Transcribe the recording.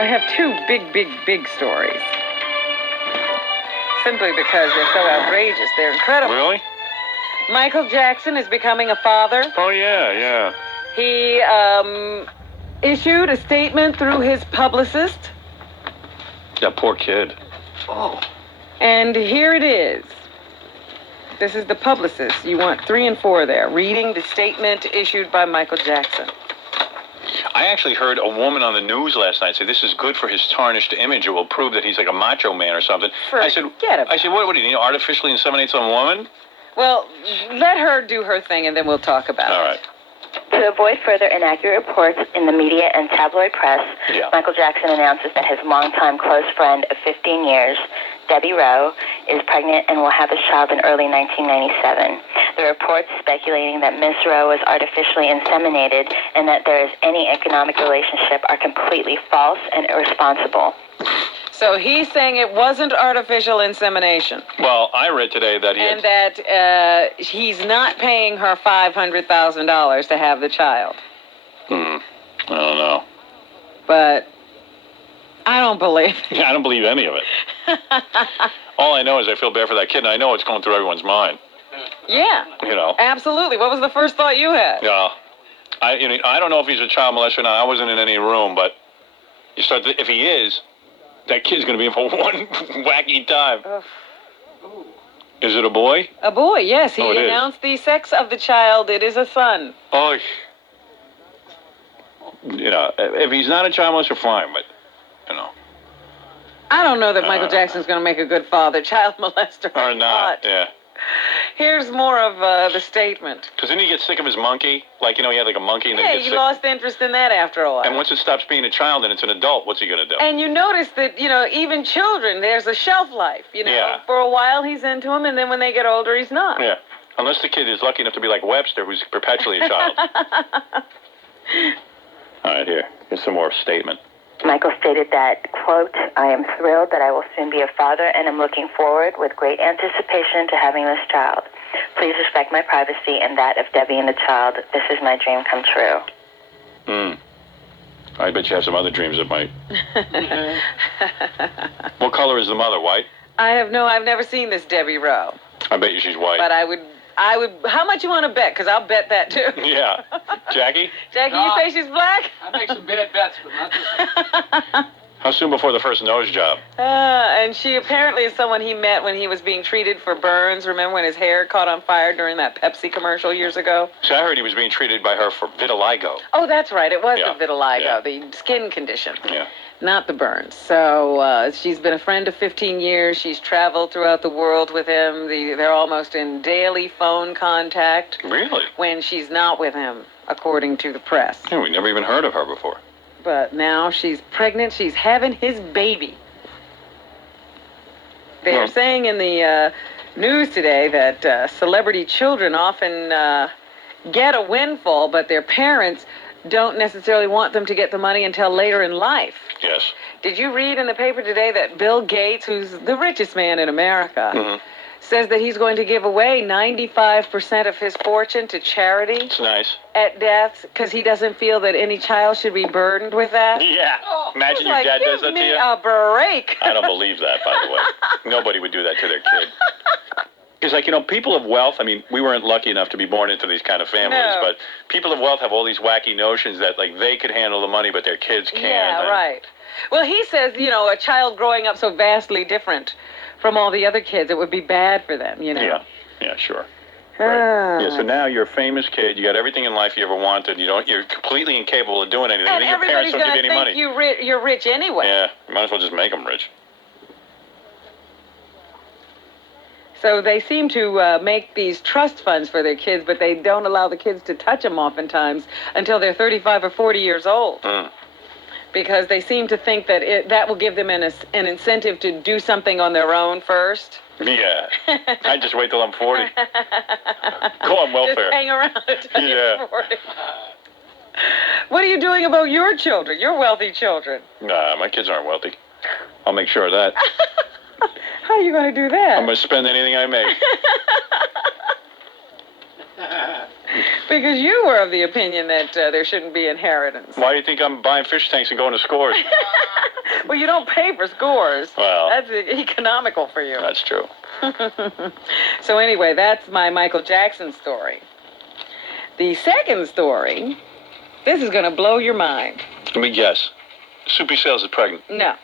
I have two big stories. Simply because they're so outrageous. They're incredible. Really? Michael Jackson is becoming a father. Oh, yeah. He issued a statement through his publicist. That poor kid. Oh. And here it is. This is the publicist. You want 3 and 4 there. Reading the statement issued by Michael Jackson. I actually heard a woman on the news last night say this is good for his tarnished image. It will prove that he's like a macho man or something. I said, what do you need? Artificially inseminate some woman? Well, let her do her thing, and then we'll talk about All it. right. To avoid further inaccurate reports in the media and tabloid press, Michael Jackson announces that his longtime close friend of 15 years, Debbie Rowe, is pregnant and will have a child in early 1997. The reports speculating that Miss Rowe was artificially inseminated and that there is any economic relationship are completely false and irresponsible. So he's saying it wasn't artificial insemination. Well, I read today that he and that he's not paying her $500,000 to have the child. I don't know. But I don't believe it. Yeah, I don't believe any of it. All I know is I feel bad for that kid, and I know it's going through everyone's mind. Yeah. You know. Absolutely. What was the first thought you had? Yeah. I don't know if he's a child molester or not. I wasn't in any room, but if he is, that kid's going to be in for one wacky time. Ugh. Is it a boy? A boy, yes. He it announced the sex of the child. It is a son. Oh. You know, if he's not a child molester, fine, but, you know. I don't know that Michael Jackson's going to make a good father. Child molester or not. Yeah. Here's more of the statement. Because didn't he get sick of his monkey? Like, you know, he had like a monkey and then he lost interest in that after a while. And once it stops being a child and it's an adult, what's he going to do? And you notice that, you know, even children, there's a shelf life. You know, for a while he's into them, and then when they get older, he's not. Yeah. Unless the kid is lucky enough to be like Webster, who's perpetually a child. All right, here's some more statement. Michael stated that, quote, "I am thrilled that I will soon be a father and am looking forward with great anticipation to having this child. Please respect my privacy and that of Debbie and the child. This is my dream come true." I bet you have some other dreams that might. What color is the mother, white? I've never seen this Debbie Rowe. I bet you she's white. But I would, how much you want to bet? Because I'll bet that too. Yeah. Jackie? Jackie, you say she's black? I make some bad bets, but not this one. How soon before the first nose job? And she apparently is someone he met when he was being treated for burns. Remember when his hair caught on fire during that Pepsi commercial years ago? So I heard he was being treated by her for vitiligo. Oh, that's right. It was the vitiligo, the skin condition. Yeah. Not the burns. So she's been a friend of 15 years. She's traveled throughout the world with him. They're almost in daily phone contact. Really? When she's not with him, according to the press. Yeah, we never even heard of her before. But now she's pregnant. She's having his baby. They're saying in the news today that celebrity children often get a windfall, but their parents don't necessarily want them to get the money until later in life. Yes. Did you read in the paper today that Bill Gates, who's the richest man in America, says that he's going to give away 95% of his fortune to charity? It's nice. At death, because he doesn't feel that any child should be burdened with that? Yeah. Imagine your dad does that to you. Give me a break. I don't believe that, by the way. Nobody would do that to their kid. Because, like, you know, people of wealth, I mean, we weren't lucky enough to be born into these kind of families, but people of wealth have all these wacky notions that, like, they could handle the money, but their kids can't. Yeah, right. Well, he says, you know, a child growing up so vastly different from all the other kids, it would be bad for them, you know? Yeah, sure. Right. Yeah, so now you're a famous kid, you got everything in life you ever wanted, you're completely incapable of doing anything, and your parents don't give you any money. You're rich anyway. Yeah, you might as well just make them rich. So they seem to make these trust funds for their kids, but they don't allow the kids to touch them oftentimes until they're 35 or 40 years old. Because they seem to think that that will give them an incentive to do something on their own first. Yeah. I just wait till I'm 40. Go on welfare. Just hang around until you're 40. What are you doing about your children, your wealthy children? Nah, my kids aren't wealthy. I'll make sure of that. How are you going to do that? I'm going to spend anything I make. Because you were of the opinion that there shouldn't be inheritance. Why do you think I'm buying fish tanks and going to Scores? Well, you don't pay for scores. Well, that's economical for you. That's true. So anyway, that's my Michael Jackson story. The second story, this is going to blow your mind. Let me guess. Soupy Sales is pregnant. No.